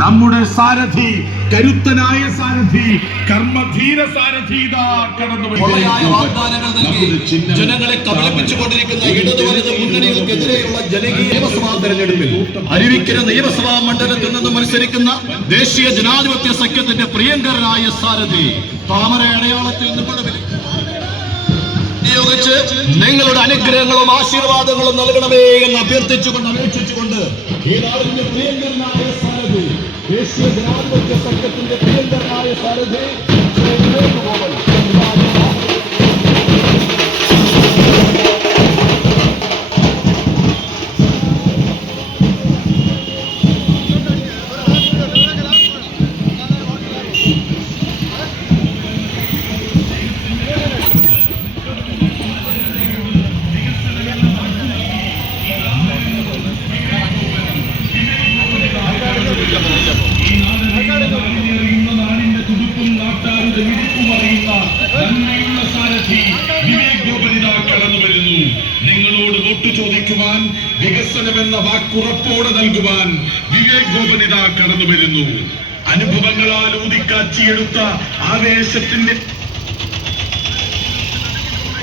നമ്മുടെ സാരഥി, കരുത്തനായ സാരഥി, കർമ്മധീര സാരഥി വാഗ്ദാനങ്ങൾ നൽകി ജനങ്ങളെ കബളിപ്പിച്ചുകൊണ്ടിരിക്കുന്ന ഇടതുവലത് മുന്നണികൾക്കെതിരെയുള്ള ജനകീയ നിയമസഭാ തെരഞ്ഞെടുപ്പിൽ അരുവിക്കര നിയമസഭാ മണ്ഡലത്തിൽ നിന്ന് മത്സരിക്കുന്ന ദേശീയ ജനാധിപത്യ സഖ്യത്തിന്റെ പ്രിയങ്കരനായ സാരഥി താമര അടയാളത്തിൽ നിയോഗിച്ച് നിങ്ങളുടെ അനുഗ്രഹങ്ങളും ആശീർവാദങ്ങളും നൽകണമേ എന്ന് അഭ്യർത്ഥിച്ചുകൊണ്ട് അപേക്ഷിച്ചുകൊണ്ട് ഈ നാടിന്റെ പ്രിയങ്കരനായ സാരഥി, ദേശീയ ജനാധിപത്യ സഖ്യത്തിന്റെ പ്രിയങ്കരനായ സാരഥി നിങ്ങളോട് വോട്ട് ചോദിക്കുവാൻ, വികസനമെന്ന വാക്കുറപ്പോടെ നൽകുവാൻ വിവേക് ഗോപൻ ഇതാ കടന്നു വരുന്നു. അനുഭവങ്ങളാൽ ഊതിക്കാച്ചിയെടുത്ത ആവേശത്തിന്റെ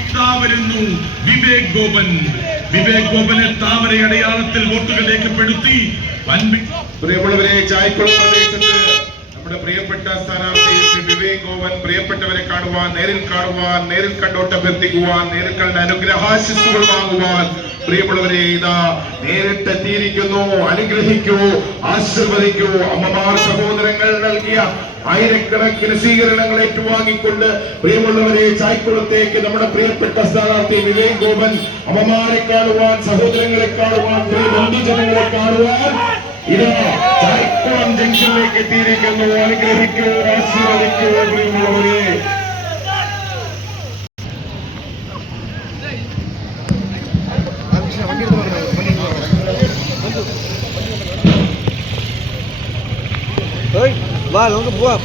ഇതാ വരുന്നു വിവേക് ഗോപൻ. വിവേക് ഗോപനെ താമര അടയാളത്തിൽ വോട്ടുകൾ രേഖപ്പെടുത്തി പ്രിയമുള്ളവരെ, ചായക്കുളം പ്രദേശത്ത് നമ്മുടെ പ്രിയപ്പെട്ട സ്ഥാനാർത്ഥി വിവേക് ഗോപൻ പ്രിയപ്പെട്ടവരെ കാണുവാൻ, നേരിൽ കണ്ടോട്ട് അഭ്യർത്ഥിക്കുവാൻ, നേരിൽ കണ്ട അനുഗ്രഹാശിസ്സുകൾ വാങ്ങുവാൻ പ്രിയമുള്ളവരെ ഇതാ നേരിട്ടെത്തിയിരിക്കുന്നു. അനുഗ്രഹിക്കൂ, ആശീർവദിക്കൂ. അമ്മമാർ, സഹോദരങ്ങൾ നൽകിയ ആയിരക്കണക്കിന് സ്വീകരണങ്ങൾ ഏറ്റുവാങ്ങിക്കൊണ്ട് പ്രിയമുള്ളവരെ ചായക്കുളത്തേക്ക് നമ്മുടെ പ്രിയപ്പെട്ട സ്ഥാനാർത്ഥി വിവേക് ഗോപൻ അമ്മമാരെ കാണുവാൻ, സഹോദരങ്ങളെ കാണുവാൻ, ബന്ധുജനങ്ങളെ കാണുവാൻ ഇതാ ചായക്കുളം ജംഗ്ഷനിലേക്ക് എത്തിയിരിക്കുന്നു. അനുഗ്രഹിക്കൂ, ആശീർവദിക്കൂ പ്രിയമുള്ളവരെ. വാ, നമുക്ക് പോവാം.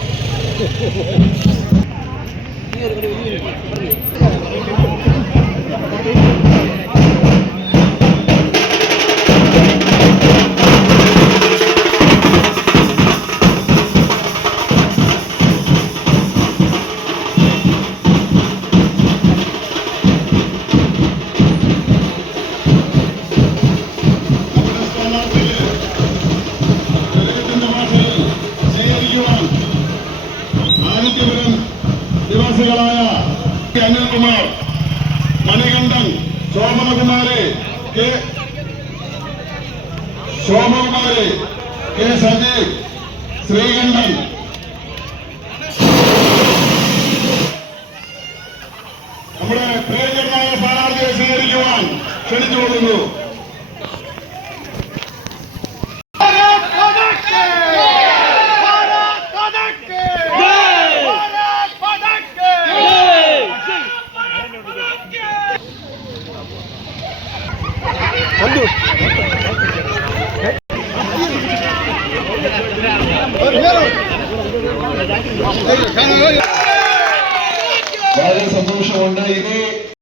നിവാസികളായ അനിൽകുമാർ, മണികണ്ഠൻ, ശോഭനകുമാരി, കെ സജീവ്, ശ്രീകണ്ഠൻ, നമ്മുടെ പ്രിയങ്കരനായ സ്ഥാനാർത്ഥിയെ സ്വീകരിക്കുവാൻ ക്ഷണിച്ചുകൊള്ളുന്നു. വളരെ സന്തോഷമുണ്ട്. ഇനി